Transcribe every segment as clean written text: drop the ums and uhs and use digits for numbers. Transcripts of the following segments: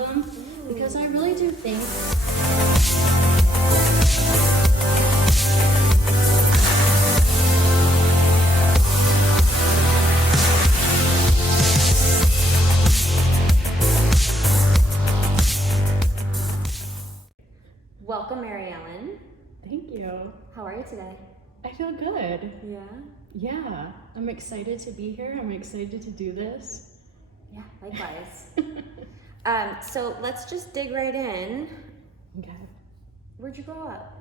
them, because I really do think Welcome, Maryellen. Thank you. How are you today? I feel good. Yeah? I'm excited to be here. I'm excited to do this. Yeah, likewise. So let's just dig right in. Okay. Where'd you grow up?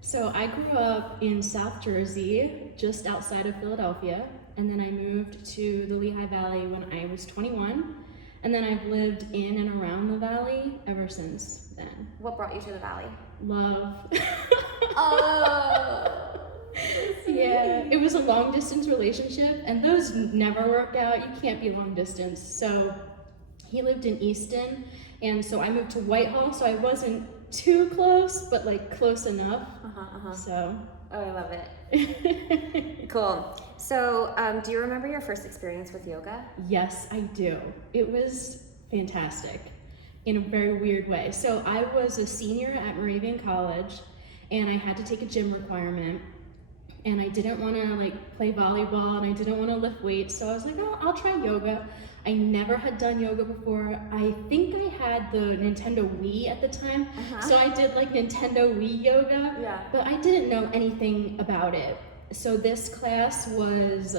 So I grew up in South Jersey, just outside of Philadelphia, and then I moved to the Lehigh Valley when I was 21, and then I've lived in and around the valley ever since then. What brought you to the valley? Love. Oh! Yeah, it was a long distance relationship, and those never work out. You can't be long distance. So he lived in Easton, and so I moved to Whitehall, so I wasn't too close, but like close enough. So. Oh, I love it. Cool. So, do you remember your first experience with yoga? Yes, I do. It was fantastic in a very weird way. So I was a senior at Moravian College, and I had to take a gym requirement, and I didn't want to like play volleyball, and I didn't want to lift weights, so I was like, oh, I'll try yoga. I never had done yoga before. I think I had the Nintendo Wii at the time, so I did like Nintendo Wii yoga, but I didn't know anything about it. So this class was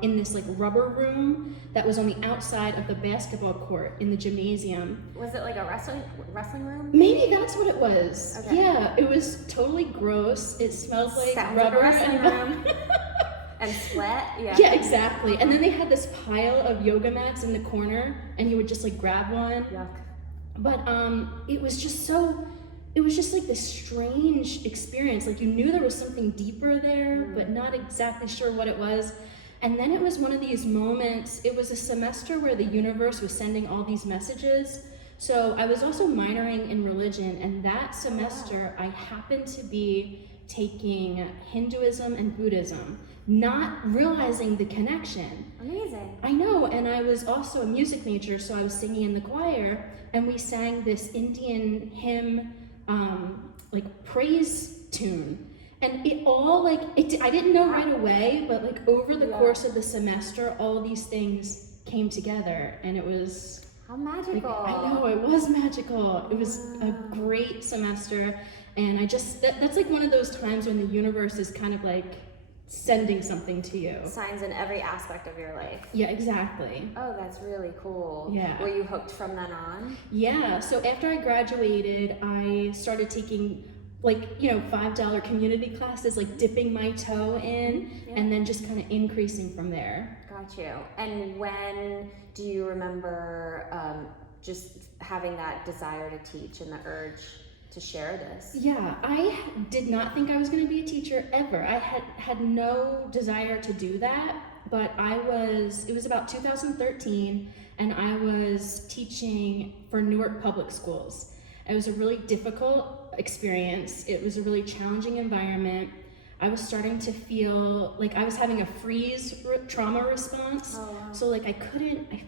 in this like rubber room that was on the outside of the basketball court in the gymnasium. Was it like a wrestling room? Maybe that's what it was. Okay. Yeah, it was totally gross. It smelled like Sounds rubber like a wrestling room. And sweat? Yeah. Yeah, exactly. And then they had this pile of yoga mats in the corner, and you would just like grab one. Yuck. But it was just like this strange experience. Like you knew there was something deeper there, but not exactly sure what it was. And then it was one of these moments, it was a semester where the universe was sending all these messages. So I was also minoring in religion, and that semester I happened to be taking Hinduism and Buddhism, not realizing the connection. Amazing. I know, and I was also a music major, so I was singing in the choir, and we sang this Indian hymn, like praise tune. And it all I didn't know right away, but like over the course of the semester, all these things came together, and it was how magical. Like, I know, it was magical. It was a great semester, and that's like one of those times when the universe is kind of like sending something to you. Signs in every aspect of your life. Yeah, exactly. Oh, that's really cool. Yeah. Were you hooked from then on? Yeah, so after I graduated, I started taking like, $5 community classes, like dipping my toe in, and then just kind of increasing from there. Got you. And when do you remember just having that desire to teach and the urge to share this? Yeah, I did not think I was going to be a teacher ever. I had no desire to do that, but it was about 2013, and I was teaching for Newark Public Schools. It was a really difficult experience. It was a really challenging environment. I was starting to feel like I was having a freeze trauma response. Oh, wow. So like I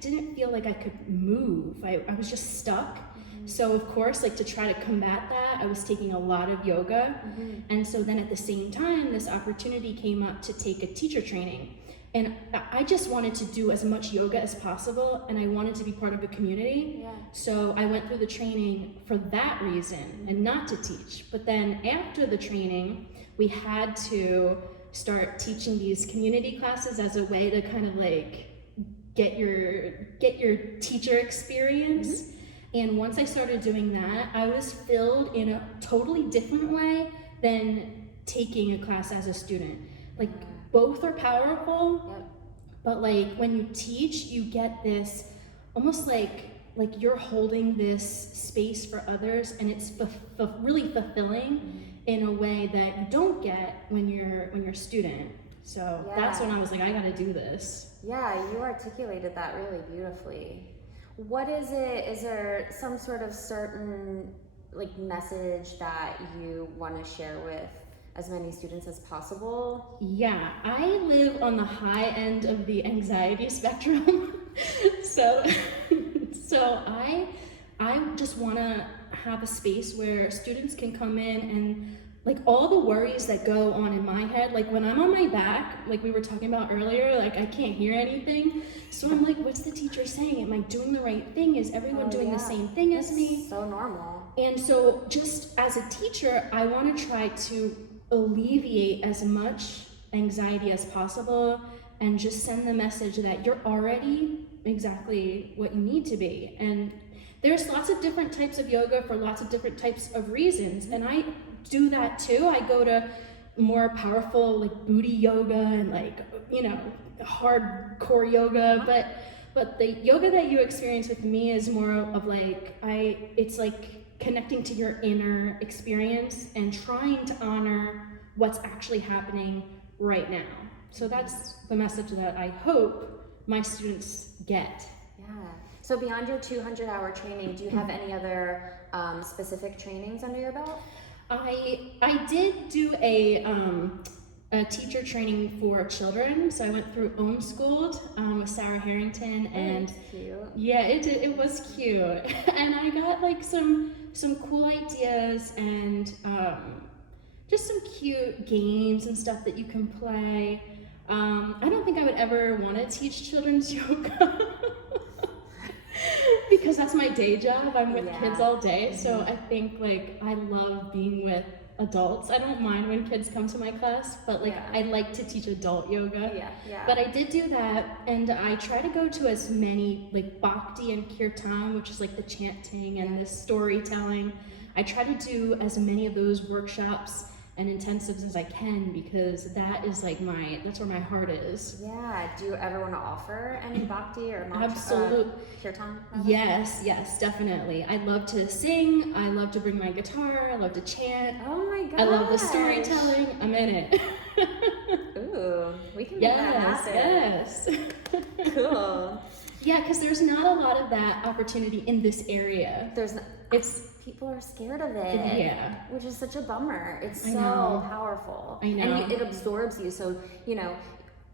didn't feel like I could move. I was just stuck. So of course, like to try to combat that, I was taking a lot of yoga. And so then at the same time, this opportunity came up to take a teacher training. And I just wanted to do as much yoga as possible, and I wanted to be part of a community. Yeah. So I went through the training for that reason and not to teach. But then after the training, we had to start teaching these community classes as a way to kind of like get your teacher experience. And once I started doing that, I was filled in a totally different way than taking a class as a student. Like both are powerful, but like when you teach, you get this almost like you're holding this space for others, and it's really fulfilling in a way that you don't get when you're a student. So that's when I was like, I gotta do this. Yeah, you articulated that really beautifully. What is it? Is there some sort of certain like message that you want to share with as many students as possible? Yeah, I live on the high end of the anxiety spectrum. So I I just want to have a space where students can come in and like all the worries that go on in my head, like when I'm on my back, like we were talking about earlier, like I can't hear anything. So I'm like, what's the teacher saying? Am I doing the right thing? Is everyone doing the same thing as me? So normal. And so just as a teacher, I want to try to alleviate as much anxiety as possible and just send the message that you're already exactly what you need to be. And there's lots of different types of yoga for lots of different types of reasons. And I do that too. I go to more powerful like booty yoga and like, you know, hardcore yoga, but the yoga that you experience with me is more of like, it's like connecting to your inner experience and trying to honor what's actually happening right now. So that's the message that I hope my students get. Yeah. So beyond your 200-hour training, do you have any other specific trainings under your belt? I did do a teacher training for children, so I went through Homeschooled with Sarah Harrington, and cute. Yeah, it was cute, and I got like some cool ideas and just some cute games and stuff that you can play. I don't think I would ever want to teach children's yoga. Because that's my day job. I'm with kids all day, so I think like I love being with adults. I don't mind when kids come to my class, but like I like to teach adult yoga. But I did do that, and I try to go to as many like bhakti and kirtan, which is like the chanting and the storytelling. I try to do as many of those workshops and intensives as I can, because that is like that's where my heart is. Yeah. Do you ever want to offer any bhakti or kirtan? Yes, definitely. I love to sing. I love to bring my guitar. I love to chant. Oh my god. I love the storytelling. I'm in it. Ooh, we can make that happen. Yes. Cool. Yeah, because there's not a lot of that opportunity in this area. People are scared of it, which is such a bummer. It's so powerful. I know. And it absorbs you. So, you know,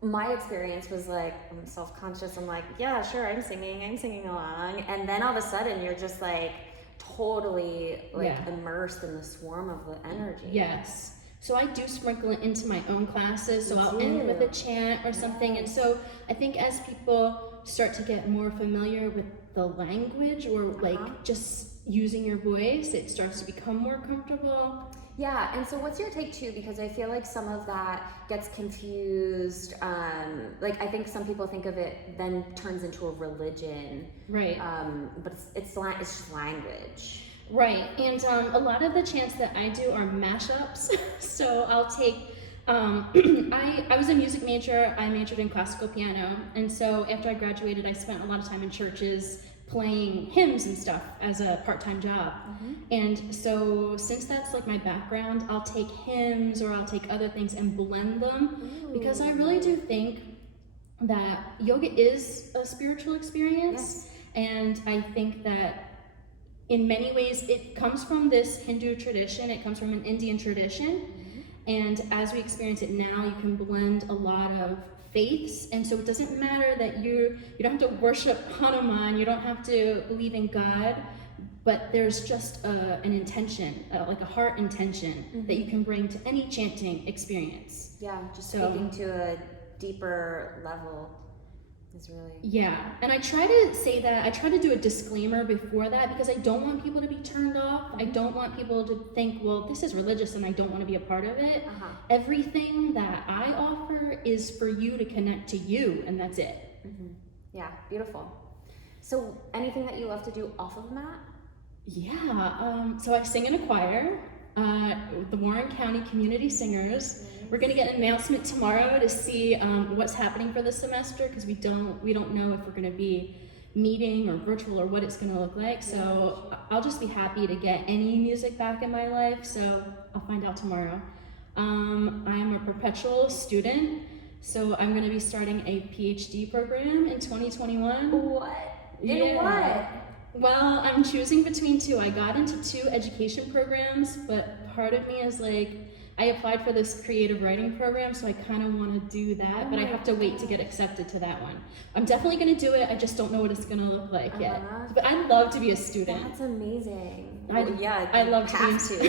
my experience was like, I'm self-conscious. I'm like, yeah, sure, I'm singing along. And then all of a sudden you're just like totally like immersed in the swarm of the energy. Yes. So I do sprinkle it into my own classes. So I'll end with a chant or something. And so I think as people start to get more familiar with the language or like just using your voice, it starts to become more comfortable. Yeah, and so what's your take too? Because I feel like some of that gets confused. Like I think some people think of it then turns into a religion. Right. But it's just language. Right, and a lot of the chants that I do are mashups. So I'll take, I was a music major. I majored in classical piano, and so after I graduated, I spent a lot of time in churches playing hymns and stuff as a part-time job. And so since that's like my background, I'll take hymns or I'll take other things and blend them. Because I really do think that yoga is a spiritual experience. And I think that in many ways it comes from this Hindu tradition, it comes from an Indian tradition. And as we experience it now, you can blend a lot of faiths, and so it doesn't matter that you don't have to worship Hanuman, you don't have to believe in God, but there's just an intention, like a heart intention that you can bring to any chanting experience. Yeah, just speaking to a deeper level is really... Yeah, and I try to say that, I try to do a disclaimer before that because I don't want people to be turned off. I don't want people to think, well, this is religious and I don't want to be a part of it. Everything that I offer is for you to connect to you, and that's it. Yeah, beautiful. So anything that you love to do off of the mat? Yeah, so I sing in a choir, the Warren County Community Singers. We're gonna get an announcement tomorrow to see what's happening for the semester, because we don't know if we're gonna be meeting or virtual or what it's gonna look like. So I'll just be happy to get any music back in my life. So I'll find out tomorrow. I'm a perpetual student, so I'm gonna be starting a PhD program in 2021. What? In what? Well, I'm choosing between two. I got into two education programs, but part of me is like, I applied for this creative writing program, so I kind of want to do that, but I have to wait to get accepted to that one. I'm definitely going to do it. I just don't know what it's going to look like yet. But I'd love to be a student. That's amazing. I love to be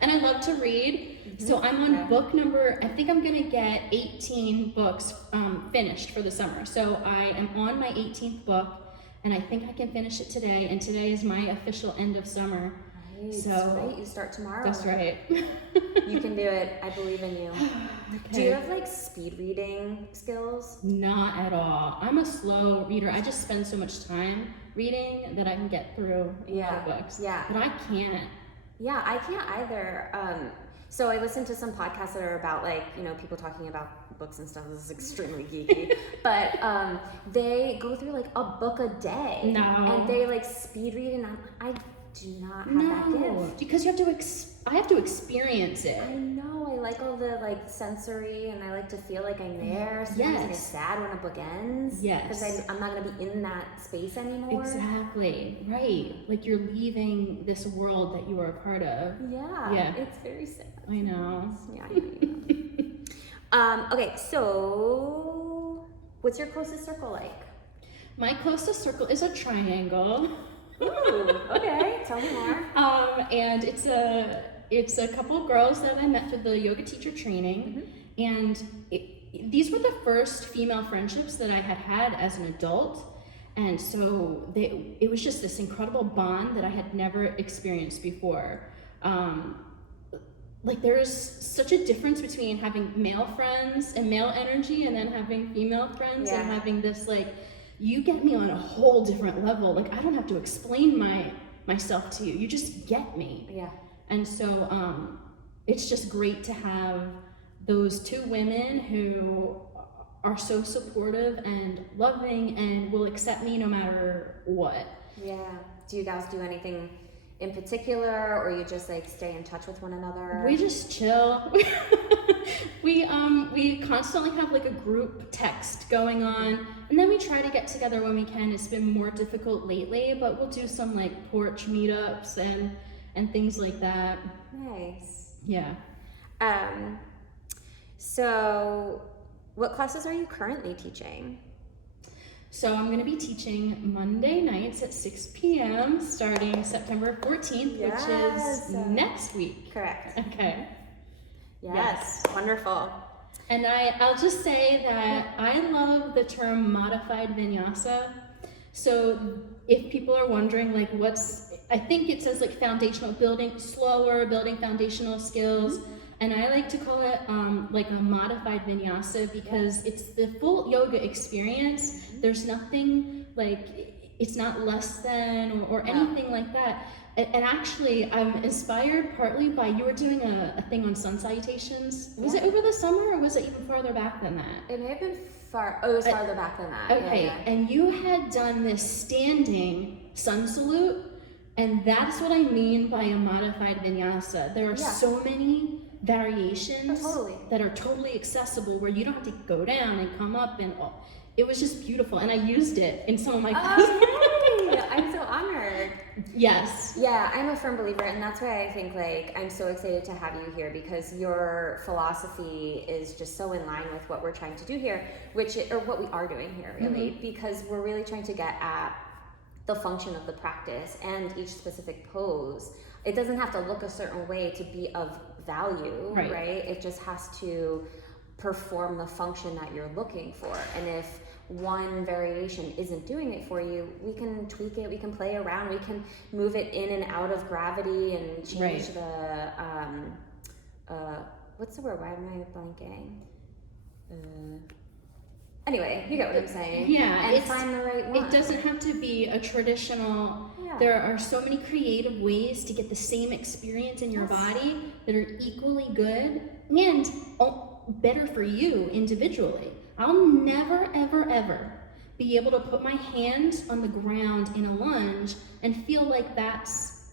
and I love to read. So I'm on book number, I think I'm gonna get 18 books finished for the summer. So I am on my 18th book, and I think I can finish it today, and today is my official end of summer. Right, so right, you start tomorrow. That's right. You can do it, I believe in you. Okay. Do you have like speed reading skills? Not at all. I'm a slow reader. I just spend so much time reading that I can get through a lot of books. Yeah. But I can't. Yeah, I can't either. So I listen to some podcasts that are about like, you know, people talking about books and stuff. This is extremely geeky. But they go through like a book a day. No. And they like speed read, and I do not have that gift. Because you have to I have to experience it. I know. I like all the like sensory, and I like to feel like I'm there. Sometimes I get sad when a book ends. Yes. Because I'm not going to be in that space anymore. Exactly. Right. Like you're leaving this world that you are a part of. Yeah. It's very sad. I know. Yeah. Okay, so what's your closest circle like? My closest circle is a triangle. Ooh, okay. Tell me more. And it's a couple of girls that I met through the yoga teacher training, and these were the first female friendships that I had as an adult, and so it was just this incredible bond that I had never experienced before. Like there's such a difference between having male friends and male energy, and then having female friends and having this like, you get me on a whole different level. Like I don't have to explain myself to you. You just get me. Yeah. And so it's just great to have those two women who are so supportive and loving and will accept me no matter what. Yeah. Do you guys do anything in particular, or you just like stay in touch with one another? We just chill. We constantly have like a group text going on, and then we try to get together when we can. It's been more difficult lately, but we'll do some like porch meetups and things like that. Nice. Yeah. So what classes are you currently teaching? So I'm going to be teaching Monday nights at 6 p.m. starting September 14th, which is next week. Correct. Okay. Yes. Wonderful. And I'll just say that I love the term modified Vinyasa. So if people are wondering like I think it says like foundational, building foundational skills. And I like to call it like a modified Vinyasa because it's the full yoga experience. There's nothing like, it's not less than or anything like that. And actually, I'm inspired partly by, you were doing a thing on sun salutations. Was it over the summer or was it even farther back than that? It may have been it was farther back than that. Okay, and you had done this standing sun salute, and that's what I mean by a modified Vinyasa. There are so many variations that are totally accessible where you don't have to go down and come up, and it was just beautiful, and I used it in some of my classes. Oh, I'm so honored. Yes. Yeah, I'm a firm believer, and that's why I think like I'm so excited to have you here, because your philosophy is just so in line with what we're trying to do here, or what we are doing here really, because we're really trying to get at the function of the practice and each specific pose. It doesn't have to look a certain way to be of value, right? It just has to perform the function that you're looking for. And if one variation isn't doing it for you, we can tweak it, we can play around, we can move it in and out of gravity and change the what's the word? Why am I blanking? Anyway, you get what I'm saying. Yeah, and find the right one. It doesn't have to be a traditional. There are so many creative ways to get the same experience in your body that are equally good and better for you individually. I'll never, ever, ever be able to put my hands on the ground in a lunge and feel like that's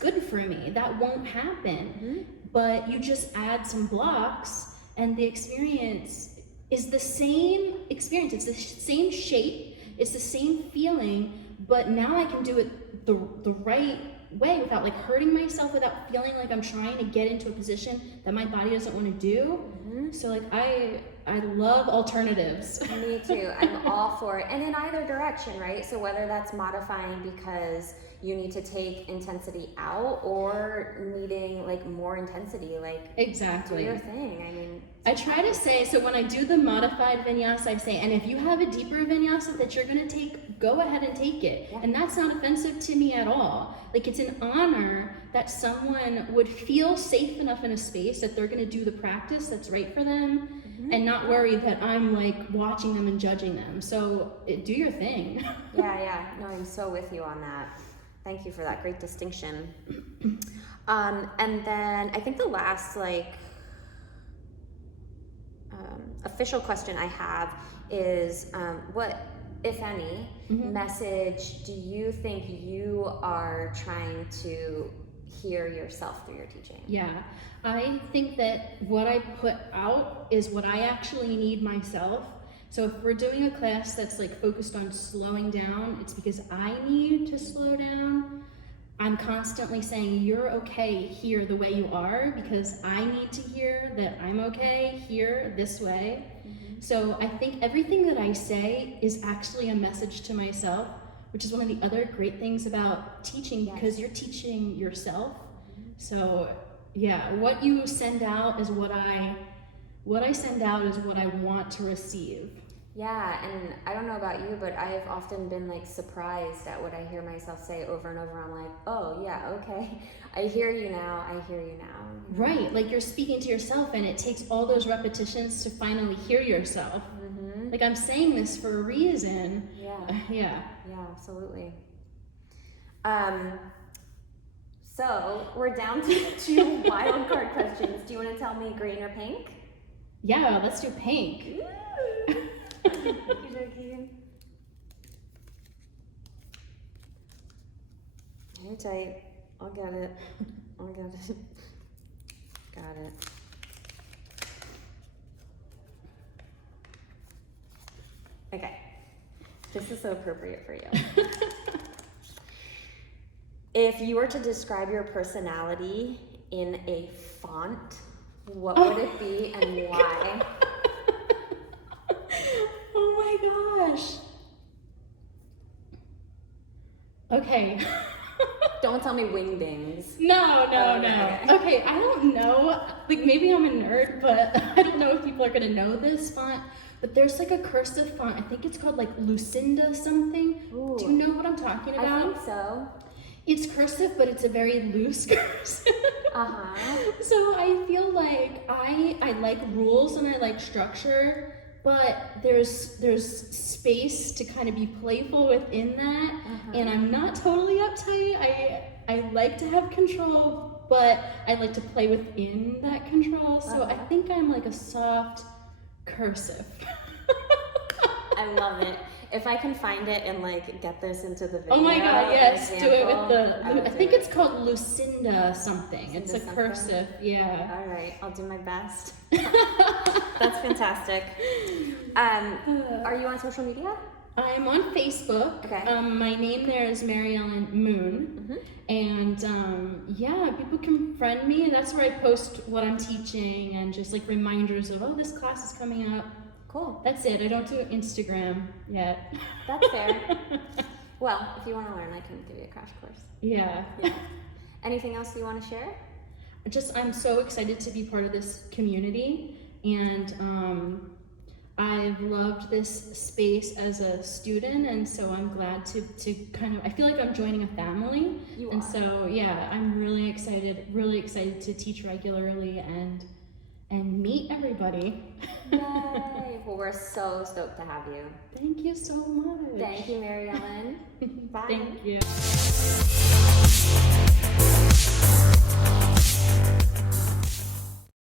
good for me. That won't happen. But you just add some blocks and the experience is the same experience. It's the same shape. It's the same feeling, but now I can do it the right way without like hurting myself, without feeling like I'm trying to get into a position that my body doesn't want to do. So like I love alternatives. Me too. I'm all for it. And in either direction, right? So whether that's modifying because you need to take intensity out or needing like more intensity, like exactly. do your thing. I mean, I try to say, so when I do the modified vinyasa, I say, and if you have a deeper vinyasa that you're going to take, go ahead and take it. And that's not offensive to me at all. Like, it's an honor that someone would feel safe enough in a space that they're going to do the practice that's right for them and not worry that I'm like watching them and judging them. So do your thing. Yeah. No, I'm so with you on that. Thank you for that great distinction. And then I think the last official question I have is what, if any, message do you think you are trying to hear yourself through your teaching? Yeah, I think that what I put out is what I actually need myself. So if we're doing a class that's like focused on slowing down, it's because I need to slow down. I'm constantly saying, you're okay here the way you are, because I need to hear that I'm okay here this way. So I think everything that I say is actually a message to myself, which is one of the other great things about teaching, because you're teaching yourself. So yeah, what you send out is what I send out is what I want to receive. Yeah, and I don't know about you, but I've often been like surprised at what I hear myself say over and over. I'm like, oh yeah, okay, I hear you now, I hear you now. Right, like you're speaking to yourself, and it takes all those repetitions to finally hear yourself. Like, I'm saying this for a reason. Yeah, absolutely. So we're down to 2 wildcard questions. Do you want to tell me green or pink? Yeah, let's do pink. Hang tight. I'll get it. Got it. Okay. This is so appropriate for you. If you were to describe your personality in a font, what would it be and why? Oh my gosh. Okay. Don't tell me wingdings. No. Okay, I don't know. Like, maybe I'm a nerd, but I don't know if people are gonna know this font. But there's like a cursive font. I think it's called like Lucinda something. Ooh. Do you know what I'm talking about? I think so. It's cursive, but it's a very loose cursive. So I feel like I like rules and I like structure, but there's space to kind of be playful within that. And I'm not totally uptight. I like to have control, but I like to play within that control. So I think I'm like a soft cursive. I love it. If I can find it and like get this into the video. Oh my god, yes, do it with the, I think it's it. called Lucinda something. It's a cursive, yeah. All right, I'll do my best. That's fantastic. Are you on social media? I'm on Facebook. Okay. My name there is Maryellen Moon. And yeah, people can friend me. That's where I post what I'm teaching and just like reminders of, oh, this class is coming up. Cool. That's it. I don't do Instagram yet. That's fair. Well, if you want to learn, I can give you a crash course. Yeah. Anything else you want to share? I'm so excited to be part of this community, and I've loved this space as a student, and so I'm glad to kind of, I feel like I'm joining a family. You and are. So yeah, I'm really excited to teach regularly and meet everybody. Yay! Well, we're so stoked to have you. Thank you so much. Thank you, Maryellen. Bye. Thank you.